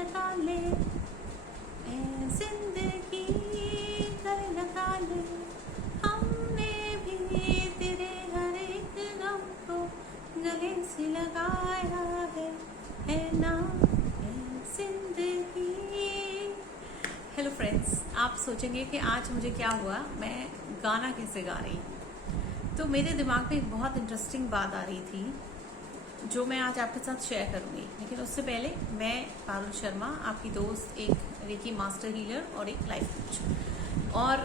लगा ले, ए जिंदगी गले लगा ले, हमने भी तेरे हर एक गम को गले से लगाया है ना ए जिंदगी। हेलो फ्रेंड्स, आप सोचेंगे कि आज मुझे क्या हुआ, मैं गाना कैसे गा रही हूँ। तो मेरे दिमाग में एक बहुत इंटरेस्टिंग बात आ रही थी जो मैं आज आपके साथ शेयर करूंगी। लेकिन उससे पहले मैं पारुल शर्मा, आपकी दोस्त, एक रेकी मास्टर हीलर और एक लाइफ कोच, और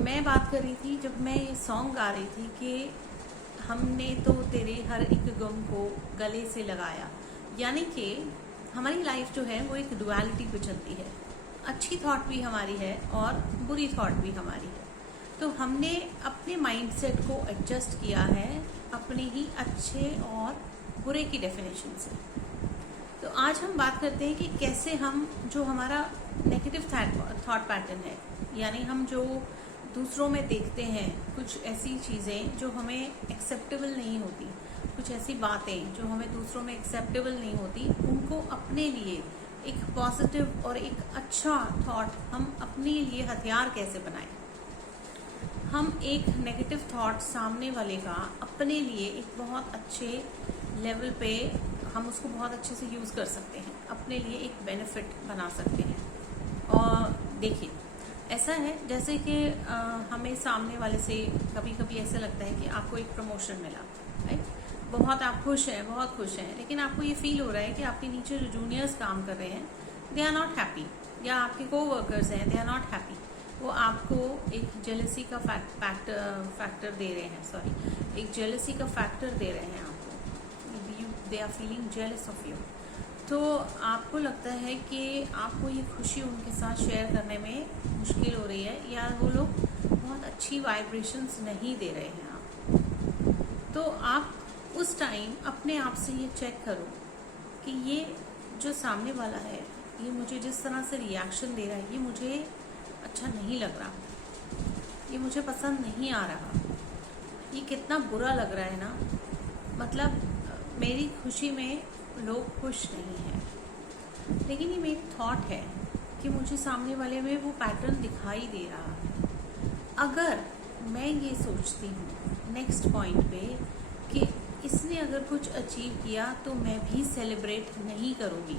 मैं बात कर रही थी जब मैं ये सॉन्ग गा रही थी कि हमने तो तेरे हर एक गम को गले से लगाया। यानी कि हमारी लाइफ जो है वो एक डुअलिटी पे चलती है। अच्छी थॉट भी हमारी है और बुरी थॉट भी हमारी है। तो हमने अपने माइंडसेट को एडजस्ट किया है अपने ही अच्छे और बुरे की डेफिनेशन से। तो आज हम बात करते हैं कि कैसे हम जो हमारा नेगेटिव थॉट पैटर्न है, यानी हम जो दूसरों में देखते हैं कुछ ऐसी चीज़ें जो हमें एक्सेप्टेबल नहीं होती, कुछ ऐसी बातें जो हमें दूसरों में एक्सेप्टेबल नहीं होती, उनको अपने लिए एक पॉजिटिव और एक अच्छा थॉट हम अपने लिए हथियार कैसे बनाएं। हम एक नेगेटिव थॉट सामने वाले का अपने लिए एक बहुत अच्छे लेवल पे हम उसको बहुत अच्छे से यूज़ कर सकते हैं, अपने लिए एक बेनिफिट बना सकते हैं। और देखिए, ऐसा है जैसे कि हमें सामने वाले से कभी कभी ऐसा लगता है कि आपको एक प्रमोशन मिला, राइट, बहुत आप खुश हैं, बहुत खुश हैं, लेकिन आपको ये फील हो रहा है कि आपके नीचे जो जूनियर्स काम कर रहे हैं दे आर नॉट हैप्पी, या आपके को वर्कर्स हैं दे आर नॉट हैप्पी। वो आपको एक जेलसी का फैक्टर दे रहे हैं, एक जेलसी का फैक्टर दे रहे हैं आपको, they are feeling jealous of you. तो आपको लगता है कि आपको ये खुशी उनके साथ शेयर करने में मुश्किल हो रही है, या वो लोग बहुत अच्छी वाइब्रेशंस नहीं दे रहे हैं आप। तो आप उस टाइम अपने आप से ये चेक करो कि ये जो सामने वाला है, ये मुझे जिस तरह से रिएक्शन दे रहा है, ये मुझे अच्छा नहीं लग रहा, ये मुझे पसंद नहीं आ रहा, ये कितना बुरा लग रहा है ना। मतलब मेरी खुशी में लोग खुश नहीं हैं, लेकिन ये मेरी थॉट है कि मुझे सामने वाले में वो पैटर्न दिखाई दे रहा है। अगर मैं ये सोचती हूँ नेक्स्ट पॉइंट पे कि इसने अगर कुछ अचीव किया तो मैं भी सेलिब्रेट नहीं करूँगी,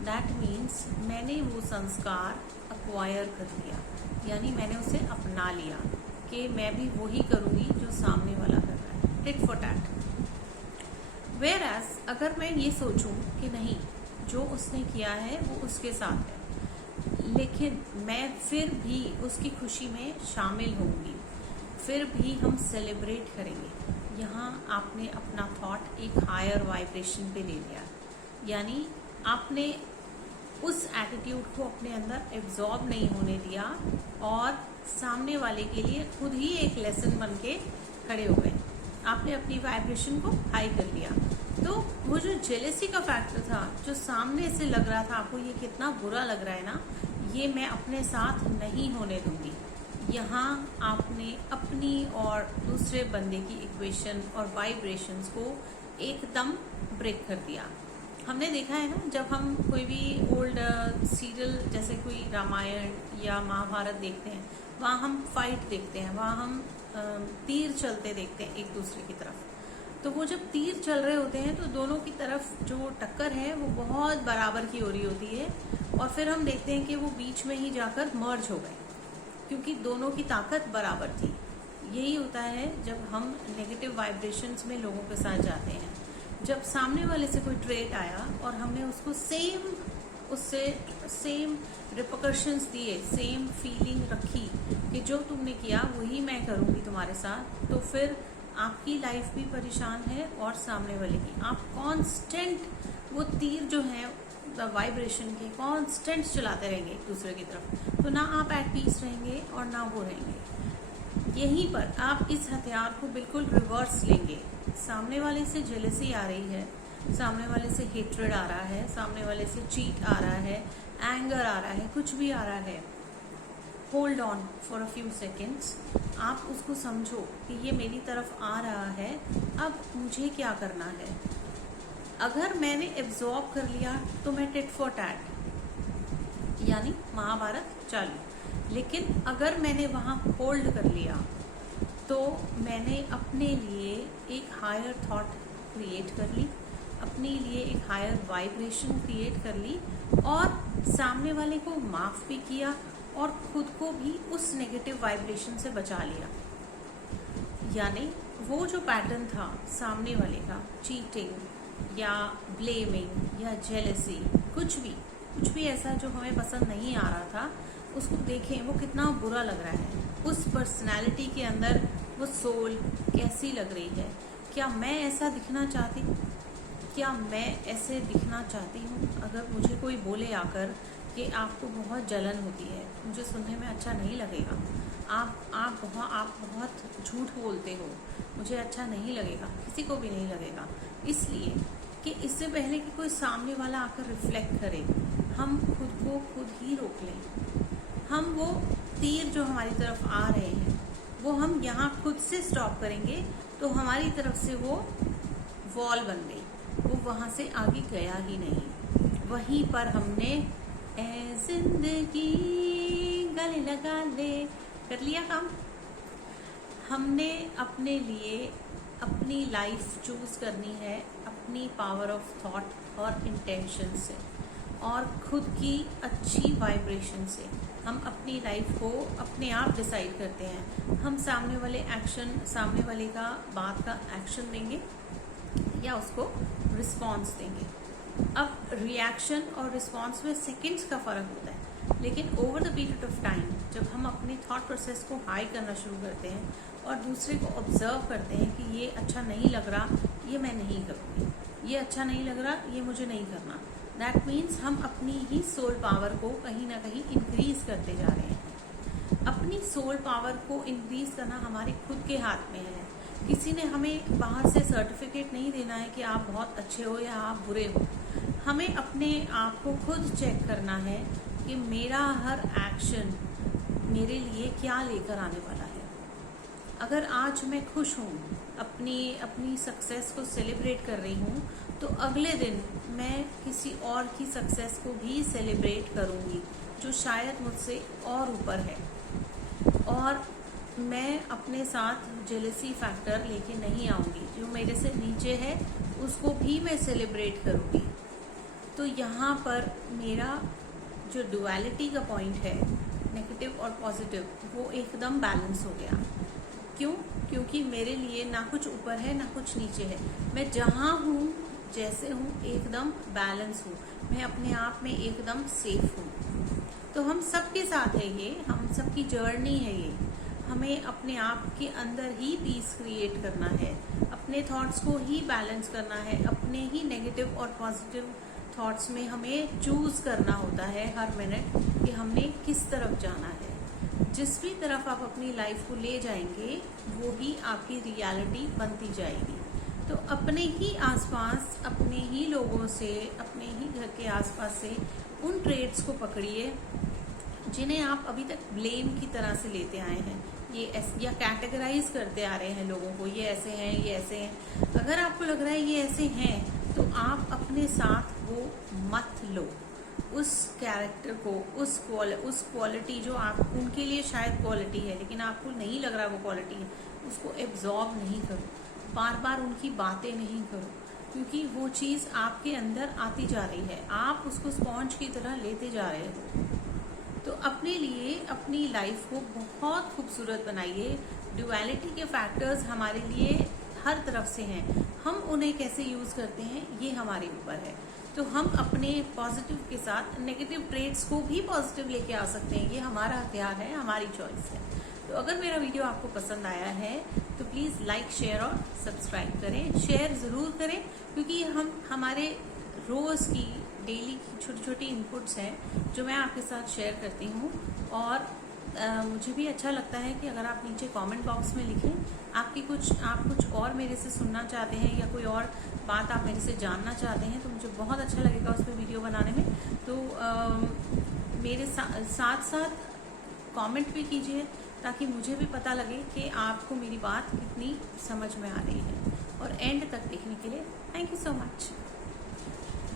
दैट मीन्स मैंने वो संस्कार अक्वायर कर लिया, यानी मैंने उसे अपना लिया कि मैं भी वही करूँगी जो सामने वाला कर रहा है, tit for tat. Whereas अगर मैं ये सोचूं कि नहीं, जो उसने किया है वो उसके साथ है, लेकिन मैं फिर भी उसकी खुशी में शामिल होंगी, फिर भी हम सेलिब्रेट करेंगे। यहाँ आपने अपना थॉट एक हायर वाइब्रेशन पे ले लिया, यानी आपने उस एटीट्यूड को अपने अंदर एब्जॉर्ब नहीं होने दिया और सामने वाले के लिए खुद ही एक लेसन बन के खड़े हो गए। आपने अपनी वाइब्रेशन को हाई कर लिया। तो वो जो जेलेसी का फैक्टर था, जो सामने से लग रहा था आपको ये कितना बुरा लग रहा है ना, ये मैं अपने साथ नहीं होने दूंगी। यहाँ आपने अपनी और दूसरे बंदे की इक्वेशन और वाइब्रेशंस को एकदम ब्रेक कर दिया। हमने देखा है ना, जब हम कोई भी ओल्ड सीरियल जैसे कोई रामायण या महाभारत देखते हैं, वहाँ हम फाइट देखते हैं, वहाँ हम तीर चलते देखते हैं एक दूसरे की तरफ। तो वो जब तीर चल रहे होते हैं तो दोनों की तरफ जो टक्कर है वो बहुत बराबर की हो रही होती है, और फिर हम देखते हैं कि वो बीच में ही जाकर मर्ज हो गए, क्योंकि दोनों की ताकत बराबर थी। यही होता है जब हम नेगेटिव वाइब्रेशंस में लोगों के साथ जाते हैं। जब सामने वाले से कोई ट्रेट आया और हमने उसको सेम रिपरकशंस दिए, सेम फीलिंग रखी कि जो तुमने किया वही मैं करूँगी तुम्हारे साथ, तो फिर आपकी लाइफ भी परेशान है और सामने वाले की। आप कांस्टेंट वो तीर जो है वाइब्रेशन के कांस्टेंट चलाते रहेंगे एक दूसरे की तरफ, तो ना आप एट पीस रहेंगे और ना वो रहेंगे। यहीं पर आप इस हथियार को बिल्कुल रिवर्स लेंगे। सामने वाले से जेलसी आ रही है, सामने वाले से हेट्रेड आ रहा है, सामने वाले से चीट आ रहा है, एंगर आ रहा है, कुछ भी आ रहा है, hold on for a few seconds. आप उसको समझो कि ये मेरी तरफ आ रहा है, अब मुझे क्या करना है। अगर मैंने एब्जॉर्ब कर लिया तो मैं टिट फॉर टैट, यानी महाभारत चालू। लेकिन अगर मैंने वहाँ होल्ड कर लिया तो मैंने अपने लिए एक हायर थॉट क्रिएट कर ली, अपने लिए एक हायर वाइब्रेशन क्रिएट कर ली और सामने वाले को माफ़ भी किया और खुद को भी उस नेगेटिव वाइब्रेशन से बचा लिया। यानी वो जो पैटर्न था सामने वाले का, चीटिंग या ब्लेमिंग या जेलसी, कुछ भी ऐसा जो हमें पसंद नहीं आ रहा था, उसको देखें वो कितना बुरा लग रहा है। उस पर्सनालिटी के अंदर वो सोल कैसी लग रही है। क्या मैं ऐसा दिखना चाहती हूँ? क्या मैं ऐसे दिखना चाहती हूँ? अगर मुझे कोई बोले आकर कि आपको बहुत जलन होती है, मुझे सुनने में अच्छा नहीं लगेगा, आप बहुत झूठ बोलते हो, मुझे अच्छा नहीं लगेगा, किसी को भी नहीं लगेगा। इसलिए कि इससे पहले कि कोई सामने वाला आकर रिफ्लेक्ट करे, हम खुद को खुद ही रोक लें। हम वो तीर जो हमारी तरफ आ रहे हैं वो हम यहाँ खुद से स्टॉप करेंगे तो हमारी तरफ से वो वॉल बन गई, वो वहाँ से आगे गया ही नहीं। वहीं पर हमने ए जिंदगी गले लगा ले कर लिया काम। हमने अपने लिए अपनी लाइफ चूज करनी है अपनी पावर ऑफ थॉट और इंटेंशन से और खुद की अच्छी वाइब्रेशन से। हम अपनी लाइफ को अपने आप डिसाइड करते हैं। हम सामने वाले का बात का एक्शन देंगे या उसको रिस्पॉन्स देंगे। अब रिएक्शन और रिस्पॉन्स में सेकंड्स का फ़र्क होता है, लेकिन over the period of time जब हम अपने थॉट प्रोसेस को हाई करना शुरू करते हैं और दूसरे को ऑब्जर्व करते हैं कि ये अच्छा नहीं लग रहा, ये मैं नहीं करूँगी, ये अच्छा नहीं लग रहा, ये मुझे नहीं करना, दैट मीन्स हम अपनी ही सोल पावर को कहीं ना कहीं इंक्रीज करते जा रहे हैं। अपनी सोल पावर को इंक्रीज करना हमारे खुद के हाथ में है। किसी ने हमें बाहर से सर्टिफिकेट नहीं देना है कि आप बहुत अच्छे हो या आप बुरे हो। हमें अपने आप को खुद चेक करना है कि मेरा हर एक्शन मेरे लिए क्या लेकर आने वाला है। अगर आज मैं खुश हूँ, अपनी सक्सेस को सेलिब्रेट कर रही हूँ, तो अगले दिन मैं किसी और की सक्सेस को भी सेलिब्रेट करूँगी जो शायद मुझसे और ऊपर है। और मैं अपने साथ जेलसी फैक्टर लेके नहीं आऊँगी, जो मेरे से नीचे है उसको भी मैं सेलिब्रेट करूँगी। तो यहाँ पर मेरा जो डुअलिटी का पॉइंट है, नेगेटिव और पॉजिटिव, वो एकदम बैलेंस हो गया। क्यों? क्योंकि मेरे लिए ना कुछ ऊपर है ना कुछ नीचे है। मैं जहाँ हूँ, जैसे हूँ, एकदम बैलेंस हूँ। मैं अपने आप में एकदम सेफ हूँ। तो हम सबके साथ है ये, हम सबकी जर्नी है ये। हमें अपने आप के अंदर ही पीस क्रिएट करना है, अपने थॉट्स को ही बैलेंस करना है, अपने ही नेगेटिव और पॉजिटिव थॉट्स में हमें चूज करना होता है हर मिनट कि हमने किस तरफ जाना है। जिस भी तरफ आप अपनी लाइफ को ले जाएंगे वो ही आपकी रियलिटी बनती जाएगी। तो अपने ही आसपास, अपने ही लोगों से, अपने ही घर के आसपास से उन ट्रेड्स को पकड़िए जिन्हें आप अभी तक ब्लेम की तरह से लेते आए हैं, ये या कैटेगराइज करते आ रहे हैं लोगों को, ये ऐसे हैं, ये ऐसे हैं। अगर आपको लग रहा है ये ऐसे हैं, तो आप अपने साथ वो मत लो। उस कैरेक्टर को, उस क्वालिटी जो आप उनके लिए शायद क्वालिटी है लेकिन आपको नहीं लग रहा वो क्वालिटी है, उसको एब्जॉर्ब नहीं करो। बार बार उनकी बातें नहीं करो, क्योंकि वो चीज़ आपके अंदर आती जा रही है, आप उसको स्पॉन्ज की तरह लेते जा रहे हो। तो अपने लिए अपनी लाइफ को बहुत खूबसूरत बनाइए। ड्युअलिटी के फैक्टर्स हमारे लिए हर तरफ से हैं, हम उन्हें कैसे यूज़ करते हैं ये हमारे ऊपर है। तो हम अपने पॉजिटिव के साथ नेगेटिव ट्रेड्स को भी पॉजिटिव लेके आ सकते हैं, ये हमारा हथियार है, हमारी चॉइस है। तो अगर मेरा वीडियो आपको पसंद आया है तो प्लीज़ लाइक, शेयर और सब्सक्राइब करें। शेयर ज़रूर करें, क्योंकि हमारे रोज़ की डेली की छोटी छोटी इनपुट्स हैं जो मैं आपके साथ शेयर करती हूँ। और मुझे भी अच्छा लगता है कि अगर आप नीचे कमेंट बॉक्स में लिखें आप कुछ और मेरे से सुनना चाहते हैं या कोई और बात आप मेरे से जानना चाहते हैं, तो मुझे बहुत अच्छा लगेगा उस पर वीडियो बनाने में। तो मेरे साथ साथ कमेंट भी कीजिए ताकि मुझे भी पता लगे कि आपको मेरी बात कितनी समझ में आ रही है। और एंड तक देखने के लिए थैंक यू सो मच।